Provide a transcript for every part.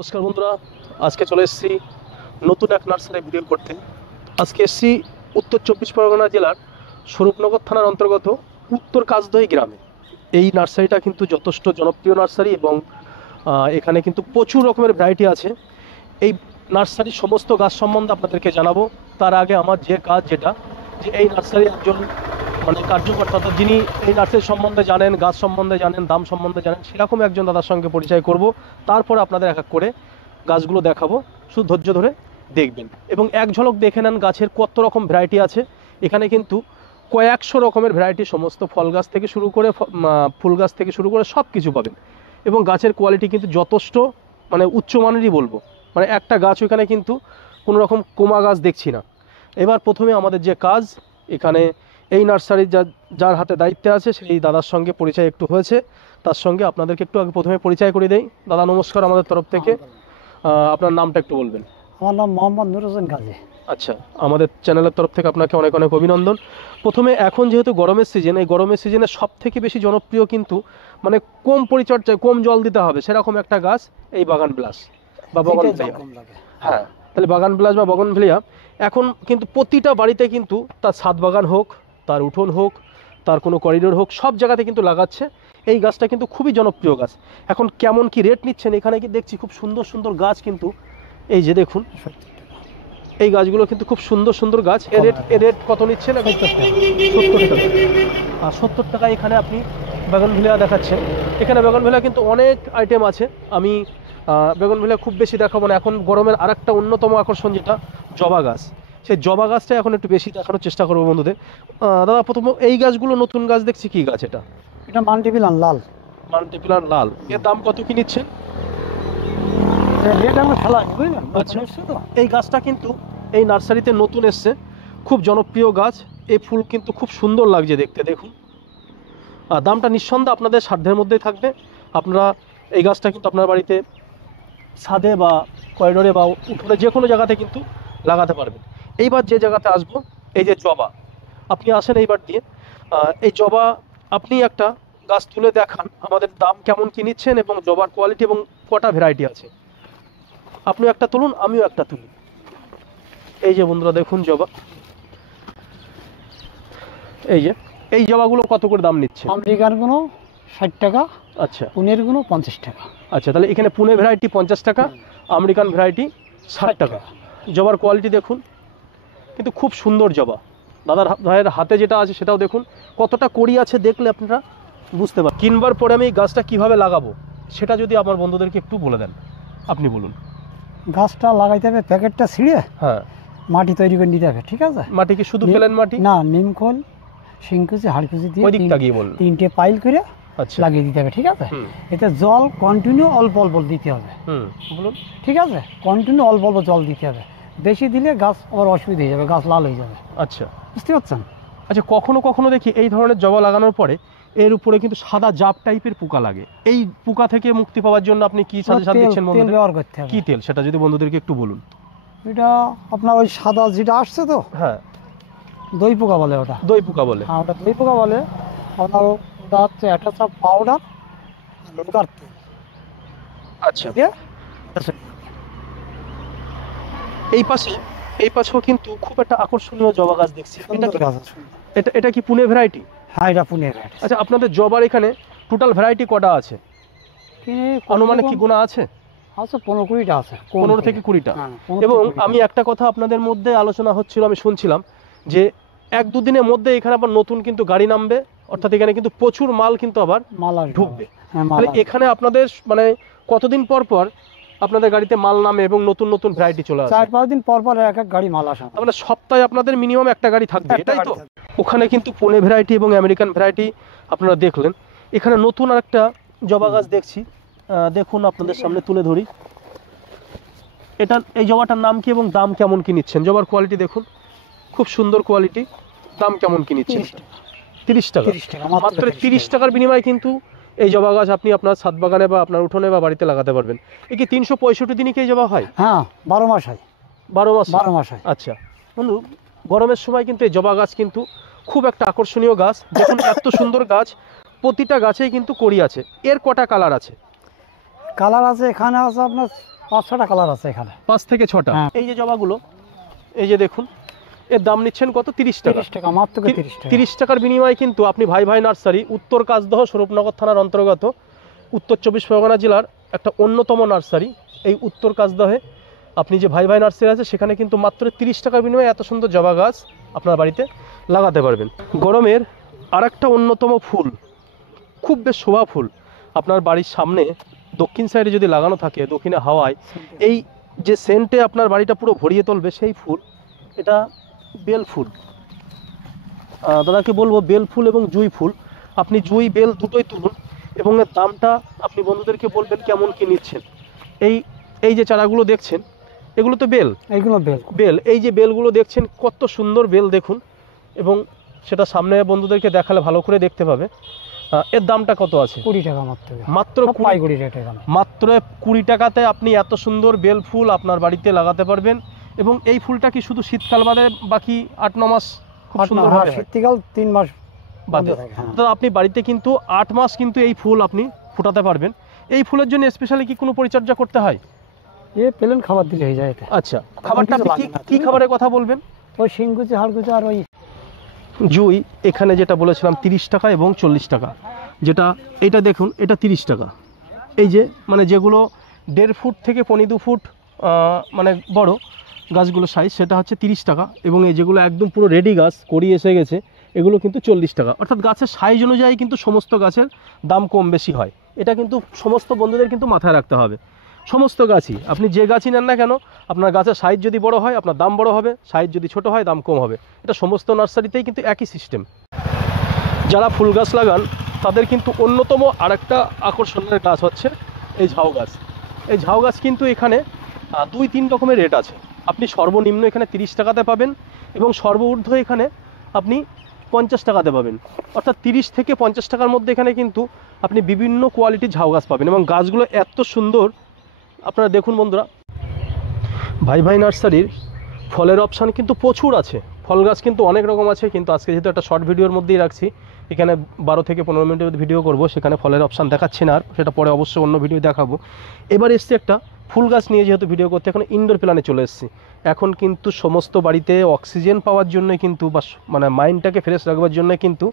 নমস্কার বন্ধুরা, আজকে চলে এসেছি নতুন এক নার্সারি ভিডিও করতে। আজকে এসেছি উত্তর 24 পরগনা জেলার স্বরূপনগর থানার অন্তর্গত উত্তর কাজদহি গ্রামে। এই নার্সারিটা কিন্তু যথেষ্ট জনপ্রিয় নার্সারি এবং এখানে কিন্তু প্রচুর রকমের ভ্যারাইটি আছে। এই নার্সারির সমস্ত গাছ সম্বন্ধে আপনাদেরকে জানাবো। তার আগে আমার যে কাজ যেটা, যে এই নার্সারির একজন কার্যকর্তা, যিনি এই নার্সারি সম্বন্ধে জানেন, গাছ সম্বন্ধে জানেন, দাম সম্বন্ধে জানেন, সেরকম একজন দাদার সঙ্গে পরিচয় করব। তারপর আপনাদের এক এক করে গাছগুলো দেখাবো, শুধু ধৈর্য ধরে দেখবেন এবং এক ঝলক দেখে নেন গাছের কত রকম ভ্যারাইটি আছে। এখানে কিন্তু কয়েকশো রকমের ভ্যারাইটি, সমস্ত ফল গাছ থেকে শুরু করে ফুল গাছ থেকে শুরু করে সব কিছু পাবেন এবং গাছের কোয়ালিটি কিন্তু যথেষ্ট উচ্চমানেরই বলবো। একটা গাছ ওইখানে কিন্তু কোনো রকম কোমা গাছ দেখছি না। এবার প্রথমে আমাদের যে কাজ, এখানে এই নার্সারির যার হাতে দায়িত্বে আছে সেই দাদার সঙ্গে পরিচয় একটু হয়েছে, তার সঙ্গে আপনাদেরকে একটু আগে প্রথমে পরিচয় করে দেই। দাদা নমস্কার আমাদের তরফ থেকে। আপনার নামটা একটু বলবেন। আমার নাম মোহাম্মদ নুর হোসেন গাজী। আচ্ছা, আমাদের চ্যানেলের তরফ থেকে আপনাকে অনেক অনেক অভিনন্দন। প্রথমে এখন যেহেতু গরমের সিজন, এই গরমের সিজনে সব থেকে বেশি জনপ্রিয় কিন্তু কম পরিচর্যায় কম জল দিতে হবে সেরকম একটা গাছ এই বাগান বিলাস বা বগনভেলিয়া। হ্যাঁ, তাহলে বাগান বিলাস বা বগনভেলিয়া এখন কিন্তু প্রতিটা বাড়িতে কিন্তু তার ছাদ বাগান হোক, তার উঠোন হোক, তার কোনো করিডোর হোক, সব জায়গাতে কিন্তু লাগাচ্ছে। এই গাছটা কিন্তু খুবই জনপ্রিয় গাছ। এখন কেমন কি রেট নিচ্ছেন এখানে কি দেখছি খুব সুন্দর সুন্দর গাছ কিন্তু, এই যে দেখুন এই গাছগুলো কিন্তু খুব সুন্দর সুন্দর গাছ। এর রেট কত নিচ্ছেন? 70 টাকা। আর 70 টাকা এখানে আপনি বেগুনভিলিয়া দেখাচ্ছেন। এখানে বেগুনভিলিয়া কিন্তু অনেক আইটেম আছে। আমি বেগুনভিলিয়া খুব বেশি দেখাবো না। এখন গরমের আরেকটা অন্যতম আকর্ষণ যেটা জবা গাছ, সেই জবা গাছটা এখন একটু বেশি দেখানোর চেষ্টা করবো বন্ধুদের। দাদা প্রথম এই গাছগুলো নতুন গাছ দেখছি, কি গাছ এটা? এটা মাল্টিপ্লান লাল। মাল্টিপ্লান লাল, এর দাম কত কি নিচ্ছেন? রেট আমরা ফেলাই বুঝলেন। আচ্ছা, এই গাছটা কিন্তু এই নার্সারিতে নতুন এসছে, খুব জনপ্রিয় গাছ। এই ফুল কিন্তু খুব সুন্দর লাগছে দেখতে, দেখুন। আর দামটা নিঃসন্দেহে আপনাদের সাধ্যের মধ্যেই থাকবে। আপনারা এই গাছটা কিন্তু আপনার বাড়িতে ছাদে বা করিডোরে বা উঠোনে যে কোনো জায়গাতে কিন্তু লাগাতে পারবেন। এইবার যে জায়গাতে আসবো, এই যে জবা, আপনি আসেন এইবার দিয়ে এই জবা আপনি একটা গাছ তুলে দেখান আমাদের, দাম কেমন কি নিচ্ছেন এবং জবার কোয়ালিটি এবং কটা ভ্যারাইটি আছে। আপনি একটা তুলুন, আমিও একটা তুলি। এই যে বন্ধুরা দেখুন জবা, এই জবাগুলো কত করে দাম নিচ্ছে? আমেরিকান গুলো 60 টাকা। আচ্ছা, পুনের গুলো 50 টাকা। আচ্ছা, তাহলে এখানে পুনে ভ্যারাইটি 50 টাকা, আমেরিকান ভ্যারাইটি 60 টাকা। জবার কোয়ালিটি দেখুন, কিন্তু খুব সুন্দর জবা। দাদার ভাইয়ের হাতে যেটা আছে সেটাও দেখুন কতটা কড়ি আছে, দেখলে আপনারা বুঝতে পারেন। কিনবার পরে আমি এই গাছটা কীভাবে লাগাবো সেটা যদি আমার বন্ধুদেরকে একটু বলে দেন, আপনি বলুন। গাছটা লাগাইতে হবে, প্যাকেটটা ছিঁড়ে হ্যাঁ, মাটি তৈরি করে নিতে হবে, ঠিক আছে? মাটি কি শুধু প্লেন মাটি? না, নিমখোল, শিংকুচি, হাড়কুচি দিয়ে ওই দিকটা গিয়ে বলুন। 3টে পাইল করে আচ্ছা, লাগিয়ে দিতে হবে, ঠিক আছে? এতে জল কন্টিনিউ অল্প অল্প দিতে হবে। বলুন। ঠিক আছে, কন্টিনিউ অল্প অল্প জল দিতে হবে। বেশি দিলে গাছ আবার অসুবিধা হয়ে যাবে, গাছ লাল হয়ে যাবে। আচ্ছা, বুঝতে পারছেন? আচ্ছা, কখনো কখনো দেখি এই ধরনের জবা লাগানোর পরে এর উপরে কিন্তু সাদা জাপ টাইপের পোকা লাগে। এই পোকা থেকে মুক্তি পাওয়ার জন্য আপনি কি সাজেশন দিচ্ছেন তেল বন্ধুদের? ব্যবহার করতে হবে। কি তেল সেটা যদি বন্ধুদেরকে একটু বলুন। এটা আপনার ওই সাদা যেটা আসছে তো, হ্যাঁ, দই পোকা বলে ওটা। দই পোকা বলে? হ্যাঁ, ওটা দই পোকা বলে। আপনার ওটা হচ্ছে একটা পাউডার, লঙ্কার তেল। আচ্ছা, এই পাশেও কিন্তু খুব একটা আকর্ষণীয় জবা গাছ দেখছি। এটা কি পুনে ভ্যারাইটি? হ্যাঁ, এটা পুনের। আচ্ছা, আপনাদের জবার এখানে টোটাল ভ্যারাইটি কটা আছে? অনুমানে কি গোনা আছে? আচ্ছা, 15-20টা আছে। 15 থেকে 20টা। এবং আমি একটা কথা আপনাদের মধ্যে আলোচনা হচ্ছিল, আমি শুনছিলাম যে 1-2 দিনের মধ্যে এখানে আবার নতুন কিন্তু গাড়ি নামবে, অর্থাৎ এখানে কিন্তু প্রচুর মাল কিন্তু আবার ঢুকবে। তাহলে এখানে আপনাদের কতদিন পর পর আপনাদের গাড়িতে মাল নামে এবং নতুন নতুন ভ্যারাইটি চলে আসে? 4-5 দিন পর পর এক এক গাড়ি মাল আসে। তাহলে সপ্তাহে আপনাদের মিনিমাম একটা গাড়ি থাকবে, এটাই তো? ওখানে কিন্তু পুনে ভ্যারাইটি এবং আমেরিকান ভ্যারাইটি আপনারা দেখলেন। এখানে নতুন আরেকটা জবা গাছ দেখছি, দেখুন আপনাদের সামনে তুলে ধরি। এই জবাটার নাম কি এবং দাম কেমন কি নিচ্ছেন? জবার কোয়ালিটি দেখুন, খুব সুন্দর কোয়ালিটি। দাম কেমন কি নিচ্ছেন? 30 টাকা। মাত্র 30 টাকার বিনিময়ে কিন্তু এই জবা গাছ আপনি আপনার ছাদ বাগানে বা আপনার উঠোনে বা বাড়িতে লাগাতে পারবেন। এই কি 365 দিনই কি এই জবা হয়? হ্যাঁ, 12 মাস হয়। 12 মাস হয়। আচ্ছা বন্ধু, গরমের সময় কিন্তু এই জবা গাছ কিন্তু খুব একটা আকর্ষণীয় গাছ। দেখুন এত সুন্দর গাছ, প্রতিটা গাছেই কিন্তু কড়ি আছে। এর কটা কালার আছে? কালার আছে, এখানে আছে আপনার 5-6টা কালার আছে এখানে। 5 থেকে 6টা। হ্যাঁ। এই যে জবাগুলো, এই যে দেখুন, এর দাম নিচ্ছেন কত? 30 টাকা। 30 টাকা, মাত্র 30 টাকা। 30 টাকার বিনিময়ে কিন্তু আপনি ভাই ভাই নার্সারি, উত্তর কাজদহ স্বরূপনগর থানার অন্তর্গত, উত্তর 24 পরগনা জেলার একটা অন্যতম নার্সারি। এই উত্তর কাজদহে আপনি যে ভাই ভাই নার্সারি আছে, সেখানে কিন্তু মাত্র 30 টাকার বিনিময়ে এত সুন্দর জবা গাছ আপনার বাড়িতে লাগাতে পারবেন। গরমের আরেকটা অন্যতম ফুল, খুব বেশ শোভা ফুল, আপনার বাড়ির সামনে দক্ষিণ সাইডে যদি লাগানো থাকে, দক্ষিণে হাওয়ায় এই যে সেন্টে আপনার বাড়িটা পুরো ভরিয়ে তুলবে, সেই ফুল, এটা বেল ফুল। দাদাকে বলবো বেল ফুল এবং জুঁই ফুল, আপনি জুঁই বেল দুটোই তুলুন এবং এর দামটা আপনি বন্ধুদেরকে বলবেন কেমন কি নিচ্ছেন। এই যে চারাগুলো দেখছেন, এগুলো তো বেল, এইগুলো বেল। এই যে বেলগুলো দেখছেন, কত সুন্দর বেল দেখুন, এবং সেটা সামনে বন্ধুদেরকে দেখালে ভালো করে দেখতে পাবে। এর দামটা কত আছে? 20 টাকা মাত্র। মাত্র পাইকারি রেট এখানে। মাত্র 20 টাকাতে আপনি এত সুন্দর বেল ফুল আপনার বাড়িতে লাগাতে পারবেন। এবং এই ফুলটা কি শুধু শীতকাল বাদে, বাকি 8-9 মাস খুব সুন্দর হয়? শীতকাল 3 মাস বাদে। তো আপনি বাড়িতে কিন্তু 8 মাস কিন্তু এই ফুল আপনি ফোটাতে পারবেন। এই ফুলের জন্য স্পেশালি কি কোনো পরিচর্যা করতে হয়? প্লেন খাবার দিলে হয়ে যায় এটা। আচ্ছা, খাবারটা আপনি কি খাবারের কথা বলবেন? ওই শিংকুচি, হাড়কুচি আর ওই জুঁই এখানে যেটা বলেছিলাম 30 টাকা এবং 40 টাকা, যেটা এটা দেখুন, এটা 30 টাকা। এই যে মানে যেগুলো 1.5 ফুট থেকে 2.25 ফুট মানে বড় গাছগুলো সাইজ, সেটা হচ্ছে 30 টাকা। এবং এই যেগুলো একদম পুরো রেডি গাছ, কড়ি এসে গেছে, এগুলো কিন্তু 40 টাকা। অর্থাৎ গাছের সাইজ অনুযায়ী কিন্তু সমস্ত গাছের দাম কম বেশি হয়। এটা কিন্তু সমস্ত বন্ধুদের কিন্তু মাথায় রাখতে হবে। সমস্ত গাছই, আপনি যে গাছই নেন না কেন, আপনার গাছের সাইজ যদি বড় হয় আপনার দাম বড় হবে, সাইজ যদি ছোট হয় দাম কম হবে। এটা সমস্ত নার্সারিতেই কিন্তু একই সিস্টেম। যারা ফুল গাছ লাগান তাদের কিন্তু অন্যতম আরেকটা আকর্ষণের গাছ হচ্ছে এই ঝাউ গাছ। এই ঝাউ গাছ কিন্তু এখানে 2-3 রকমের রেট আছে। আপনি সর্বনিম্ন এখানে 30 টাকাতে পাবেন এবং সর্বঊর্ধ্ব এখানে আপনি 50 টাকাতে পাবেন। অর্থাৎ 30 থেকে 50 টাকার মধ্যে এখানে কিন্তু আপনি বিভিন্ন কোয়ালিটির ঝাউ গাছ পাবেন এবং গাছগুলো এত সুন্দর। আপনারা দেখুন বন্ধুরা, ভাই ভাই নার্সারির ফলের অপশান কিন্তু প্রচুর আছে। ফল গাছ কিন্তু অনেক রকম আছে, কিন্তু আজকে যেহেতু একটা শর্ট ভিডিওর মধ্যেই রাখছি, এখানে 12 থেকে 15 মিনিটের ভিডিও করব, সেখানে ফলের অপশান দেখাচ্ছি না, আর সেটা পরে অবশ্যই অন্য ভিডিও দেখাবো। এবার এসছি একটা ফুল গাছ নিয়ে, যেহেতু ভিডিও করতে এখন ইনডোর প্ল্যানে চলে এসেছি। এখন কিন্তু সমস্ত বাড়িতে অক্সিজেন পাওয়ার জন্য কিন্তু, বা মানে মাইন্ডটাকে ফ্রেশ রাখবার জন্য কিন্তু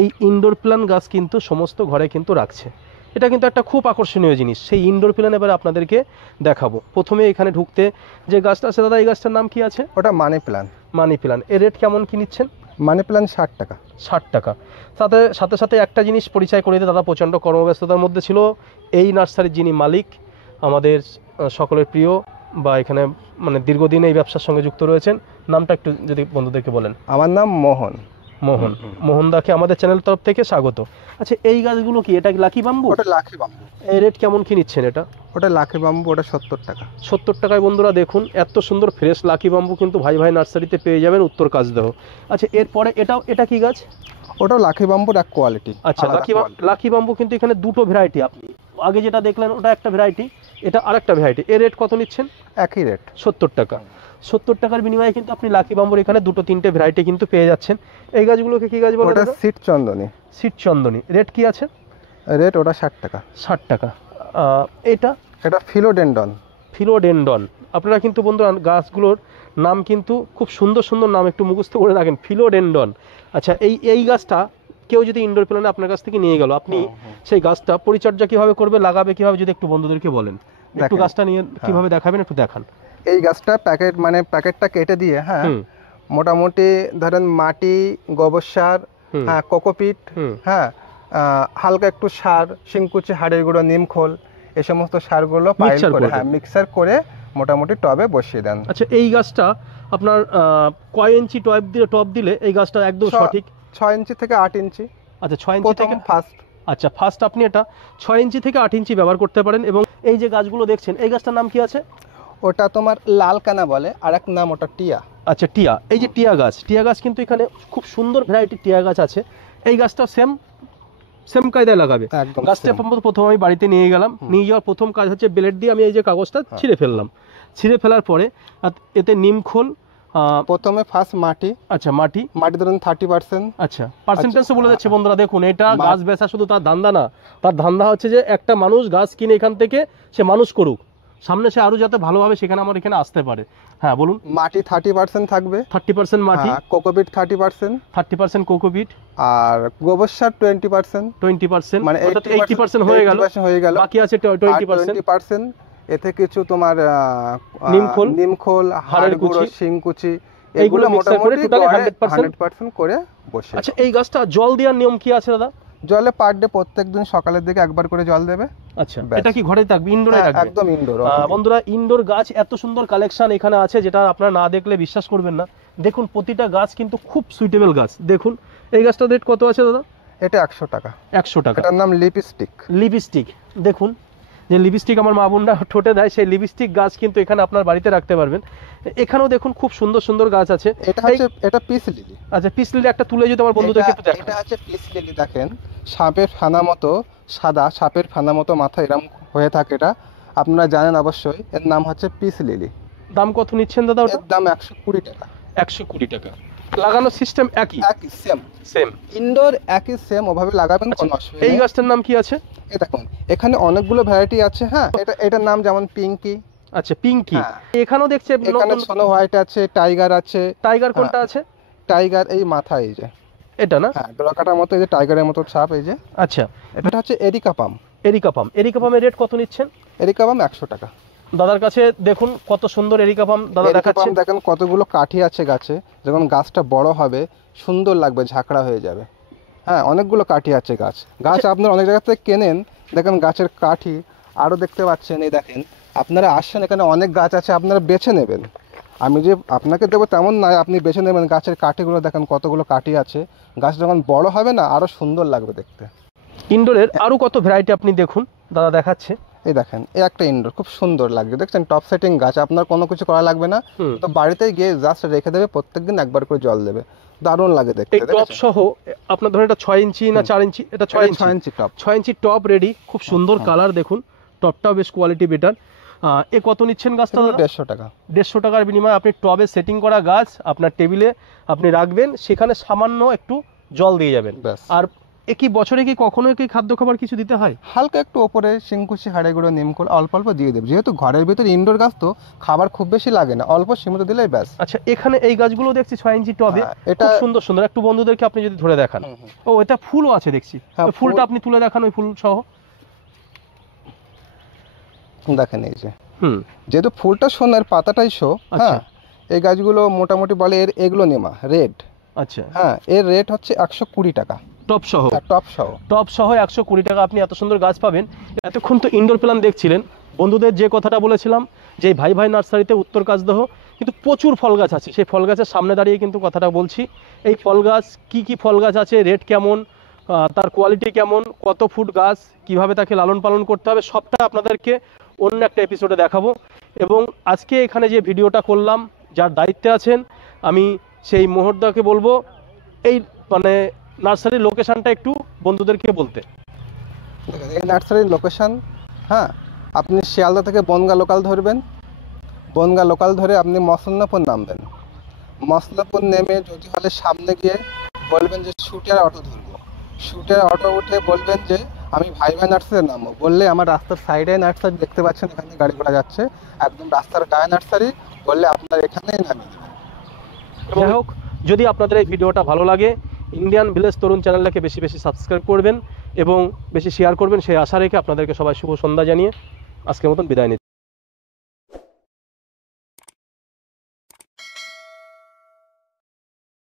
এই ইনডোর প্ল্যান গাছ কিন্তু সমস্ত ঘরে কিন্তু রাখছে। এটা কিন্তু একটা খুব আকর্ষণীয় জিনিস। সেই ইনডোর প্ল্যান এবার আপনাদেরকে দেখাবো। প্রথমে এখানে ঢুকতে যে গাছটা আছে, দাদা এই গাছটার নাম কি আছে? ওটা মানি প্ল্যান। মানি প্ল্যান। এর রেট কেমন কি নিচ্ছেন? মানি প্ল্যান 60 টাকা। 60 টাকা। সাথে সাথে একটা জিনিস পরিচয় করে দিতে, দাদা প্রচণ্ড কর্মব্যস্ততার মধ্যে ছিল। এই নার্সারির যিনি মালিক, আমাদের সকলের প্রিয়, বা এখানে মানে দীর্ঘদিন এই ব্যবসার সঙ্গে যুক্ত রয়েছেন, নামটা একটু যদি বন্ধুদেরকে বলেন। আমার নাম মোহন। মোহনদাকে আমাদের চ্যানেল তরফ থেকে স্বাগত। আচ্ছা, এই গাছগুলো কি, এটা লাকি বাম্বু? ওটা লাকি বাম্বু। এই রেট কেমন কি নিচ্ছেন এটা? ওটা লাকি বাম্বু, ওটা 70 টাকা। 70 টাকায় বন্ধুরা দেখুন, এত সুন্দর ফ্রেশ লাকি বাম্বু কিন্তু ভাই ভাই নার্সারিতে পেয়ে যাবেন উত্তর কাজদহ। আচ্ছা, এরপরে এটা কি গাছ? ওটাও লাকি বাম্বুর এক কোয়ালিটি। আচ্ছা, লাকি বাম্বু কিন্তু এখানে দুটো ভ্যারাইটি। আপনি আগে যেটা দেখলেন ওটা একটা ভ্যারাইটি, এটা আরেকটা ভ্যারাইটি। এর রেট কত নিচ্ছেন? একই রেট, 70 টাকা। 70 টাকার বিনিময়ে কিন্তু আপনি লাকি বাম্বুর এখানে 2-3টে ভ্যারাইটি কিন্তু পেয়ে যাচ্ছেন। এই গাছগুলোকে কি গাছ বলে? ওটা সিট চন্দনী। সিট চন্দনী। রেট কি আছে? রেট ওটা 60 টাকা। 60 টাকা। এটা ফিলোডেন্ডন। ফিলোডেন্ডন। আপনারা কিন্তু বন্ধুরা গাছগুলোর নাম কিন্তু খুব সুন্দর সুন্দর নাম, একটু মুখস্থ করে রাখেন, ফিলোডেন্ডন। আচ্ছা, এই গাছটা কেউ যদি ইনডোর প্ল্যানে আপনার কাছ থেকে নিয়ে গেল, আপনি সেই গাছটা পরিচর্যা কিভাবে করবে, লাগাবে কিভাবে, যদি একটু বন্ধুদেরকে বলেন। একটু গাছটা নিয়ে কিভাবে দেখাবেন একটু দেখান। এই গাছটা প্যাকেটটা কেটে দিয়ে, হ্যাঁ, মোটামুটি ধরেন মাটি, গোবর সার, হ্যাঁ, কোকোপিট, হ্যাঁ, হালকা একটু সার, শিংকুচি, হাড়ের গুঁড়ো, নিমখোল, এই সমস্ত সারগুলো পাইল করে, হ্যাঁ, মিক্সার করে মোটামুটি টবে বসিয়ে দেন। আচ্ছা, এই গাছটা আপনার কয় ইঞ্চি টব দিলে এই গাছটা একদম সঠিক? 6 ইঞ্চি থেকে 8 ইঞ্চি। আচ্ছা, 6 ইঞ্চি থেকে ফার্স্ট। আচ্ছা, ফার্স্ট আপনি এটা 6 ইঞ্চি থেকে 8 ইঞ্চি ব্যবহার করতে পারেন। এবং এই যে গাছগুলো দেখছেন, এই গাছটার নাম কি আছে? ওটা তোমার লাল কানা বলে, আর এক নাম ওটা টিয়া। আচ্ছা, টিয়া। এই যে টিয়া গাছ কিন্তু এখানে খুব সুন্দর ভ্যারাইটি টিয়া গাছ আছে। এই গাছটা সেম কায়দায় লাগাবে। গাছটা প্রথম আমি বাড়িতে নিয়ে গেলাম, নিয়ে যাওয়ার প্রথম কাজ হচ্ছে ব্লেড দিয়ে আমি এই যে কাগজটা ছিঁড়ে ফেললাম। ছিঁড়ে ফেলার পরে এতে নিমখোল, প্রথমে ফার্স্ট মাটি। আচ্ছা, মাটি ধরুন 30%। আচ্ছা, পার্সেন্টেজও বলে যাচ্ছে বন্ধুরা। দেখুন, এটা গাছ বেচা শুধু তার ধান্দা না, তার ধান্দা হচ্ছে যে একটা মানুষ গাছ কিনে এখান থেকে সে মানুষ করুক, সামনে সে আরো যাতে ভালোভাবে সেখানে আমার এখানে আসতে পারে। হ্যাঁ বলুন। মাটি 30% থাকবে, 30% মাটি, কোকোপিট 30%, 30% কোকোপিট, আর গোবর সার 20%, 20%, মানে অর্থাৎ 80% হয়ে গেল, 80% হয়ে গেল। বাকি আছে 20%। 20% এতে কিছু তোমার নিমখোল, হাড় গুঁড়ো, শিংকুচি, এগুলো mix করে মোটামুটি টোটালি 100%। 100% করে বসে। আচ্ছা এই গাছটা জল দেওয়ার নিয়ম কি আছে দাদা? জলে পার ডে প্রত্যেকদিন সকালের দিকে একবার করে জল দেবে। আচ্ছা ব্যাস। এটা কি ঘরে থাকবে, ইনডোরে হ্যাঁ, থাকবে? একদম ইনডোর। বন্ধুরা ইনডোর গাছ এত সুন্দর কালেকশন এখানে আছে যেটা আপনারা না দেখলে বিশ্বাস করবেন না। দেখুন প্রতিটা গাছ কিন্তু খুব সুইটেবল গাছ। দেখুন এই গাছটার রেট কত আছে দাদা? এটা 100 টাকা। 100 টাকা। এটার নাম লিপস্টিক। লিপস্টিক, দেখুন যে লিপস্টিক আমার মা বোনরা ঠোঁটে দেয়, সেই লিপস্টিক গাছ কিন্তু এখানে আপনার বাড়িতে রাখতে পারবেন। এখানেও দেখুন খুব সুন্দর সুন্দর গাছ আছে। এটা পিস লিলি। আচ্ছা পিস লিলি একটা তুলে যদি আমার বন্ধুদেরকে একটু দেখান। এটা হচ্ছে পিস লিলি। দেখেন সাপের ফানা মতো সাদা, সাপের ফানা মতো মাথা এরকম হয়ে থাকে, এটা আপনারা জানেন অবশ্যই। এর নাম হচ্ছে পিস লিলি। দাম কত নিচ্ছেন দাদা ওটা? এর দাম 120 টাকা। 120 টাকা। লাগানোর সিস্টেম একই সেম ইনডোর, একই সেম, ওভাবে লাগাবেন, কোনো অসুবিধা এই নেই। গাছটার নাম কি আছে? এই দেখুন এখানে অনেকগুলো ভ্যারাইটি আছে। হ্যাঁ, এটার নাম যেমন পিঙ্কি। আচ্ছা পিঙ্কি। হ্যাঁ। এখানেও দেখছে এখানে স্নো হোয়াইট আছে, টাইগার আছে। টাইগার কোনটা আছে? টাইগার এই মাথা, এই যে এটা না? হ্যাঁ, ড্রকাটার মতো, এই যে টাইগারের মতো ছাপ, এই যে। আচ্ছা এটা হচ্ছে areca palm. Areca palm. Areca পামের রেট কত নিচ্ছেন? এরিকা পাম 100 টাকা। দাদার কাছে দেখুন কত সুন্দর এরিকা পাম দাদা এরিকা দেখাচ্ছে। পাম দেখেন কতগুলো কাঠি আছে গাছে, যখন গাছটা বড় হবে সুন্দর লাগবে, ঝাঁকড়া হয়ে যাবে। হ্যাঁ, অনেকগুলো কাঠি আছে গাছ আপনারা অনেক জায়গা থেকে কেনেন, দেখেন গাছের কাঠি আরও দেখতে পাচ্ছেন। এই দেখেন আপনারা আসছেন, এখানে অনেক গাছ আছে, আপনারা বেছে নেবেন। আমি যে আপনাকে দেবো তেমন নয়, আপনি বেছে নেবেন। গাছের কাঠিগুলো দেখেন কতগুলো কাঠি আছে, গাছ যখন বড় হবে না আরও সুন্দর লাগবে দেখতে। ইনডোরের আরো কত ভ্যারাইটি আপনি দেখুন দাদা দেখাচ্ছে। এই দেখেন এই একটা ইনডোর, খুব সুন্দর লাগছে, দেখছেন টপ সেটিং গাছ, আপনার কোনো কিছু করা লাগবে না। তো বাড়িতে গিয়ে জাস্ট রেখে দেবে, প্রত্যেকদিন একবার করে জল দেবে, দারুণ লাগে দেখতে। এই টপ সহ আপনার ধরেন এটা 6 ইঞ্চি না 4 ইঞ্চি? এটা 6 ইঞ্চি টপ। 6 ইঞ্চি টপ রেডি, খুব সুন্দর কালার। দেখুন টপটাও বেশ কোয়ালিটি বেটার। এ কত নিচ্ছেন গাছটা? 150 টাকা। 150 টাকার বিনিময়ে আপনি টবে সেটিং করা গাছ আপনার টেবিলে আপনি রাখবেন, সেখানে সামান্য একটু জল দিয়ে যাবেন। ব্যাস। আর কি বছরে কি কখনো কি খাদ্য খাবার কিছু দিতে হয়? হালকা একটু ওপরে শিংকুচি, হাড়ে গুঁড়ো, নিমখোল অল্প অল্প দিয়ে দেবে, যেহেতু ঘরের ভিতরে ইনডোর গাছ তো খাবার খুব বেশি লাগে না, অল্প সীমিত দিলেই ব্যাস। আচ্ছা এখানে এই গাছগুলো দেখছি 6 ইঞ্চি টবে, এটা খুব সুন্দর সুন্দর। একটু বন্ধুদেরকে আপনি যদি ধরে দেখান। ও এটা ফুলও আছে দেখছি। হ্যাঁ, তো ফুলটা আপনি তুলে দেখান, ওই ফুল সহ। দেখেন এই যে যেহেতু ফুলটা সোনার, পাতাটাই শো। হ্যাঁ, এই গাছগুলো মোটামুটি বলে এগুলো নেমা রেড। আচ্ছা হ্যাঁ, এর রেট হচ্ছে 120 টাকা টপ সহ। টপ সহ 120 টাকা আপনি এত সুন্দর গাছ পাবেন। এতক্ষণ তো ইনডোর প্ল্যান দেখছিলেন। বন্ধুদের যে কথাটা বলেছিলাম যে ভাই ভাই নার্সারিতে উত্তর কাজদহ কিন্তু প্রচুর ফল গাছ আছে, সেই ফল গাছের সামনে দাঁড়িয়ে কিন্তু কথাটা বলছি। এই ফল গাছ কি ফল গাছ আছে, রেট কেমন, তার কোয়ালিটি কেমন, কত ফুট গাছ, কিভাবে তাকে লালন পালন করতে হবে, সবটা আপনাদেরকে অন্য একটা এপিসোডে দেখাবো। এবং আজকে এখানে যে ভিডিওটা করলাম, যার দায়িত্বে আছেন আমি সেই মুহূর্তকে বলবো এই মানে নার্সারির লোকেশনটা একটু বন্ধুদেরকে বলতে। এই নার্সারির লোকেশন, হ্যাঁ, আপনি শিয়ালদা থেকে বনগা লোকাল ধরবেন, বনগা লোকাল ধরে আপনি মসল্লাপুর নামবেন। মসল্লাপুর নেমে যদি হলে সামনে গিয়ে বলবেন যে শুটের অটো ধরবো, শুটের অটো উঠে বলবেন যে আমি ভাই ভাই নার্সারি নামবো, বললে আমার রাস্তার সাইডে নার্সারি দেখতে পাচ্ছেন, এখানে গাড়ি ঘোড়া যাচ্ছে, একদম রাস্তার গায়ে নার্সারি, বললে আপনার এখানেই নামিয়ে দেবেন। যাই হোক, যদি আপনাদের এই ভিডিওটা ভালো লাগে, ইন্ডিয়ান ভিলেজ তরুণ চ্যানেলটাকে বেশি বেশি সাবস্ক্রাইব করবেন এবং বেশি শেয়ার করবেন, সেই আশা রেখে আপনাদেরকে সবাই শুভ সন্ধ্যা জানিয়ে আজকের মতন বিদায় নিচ্ছি।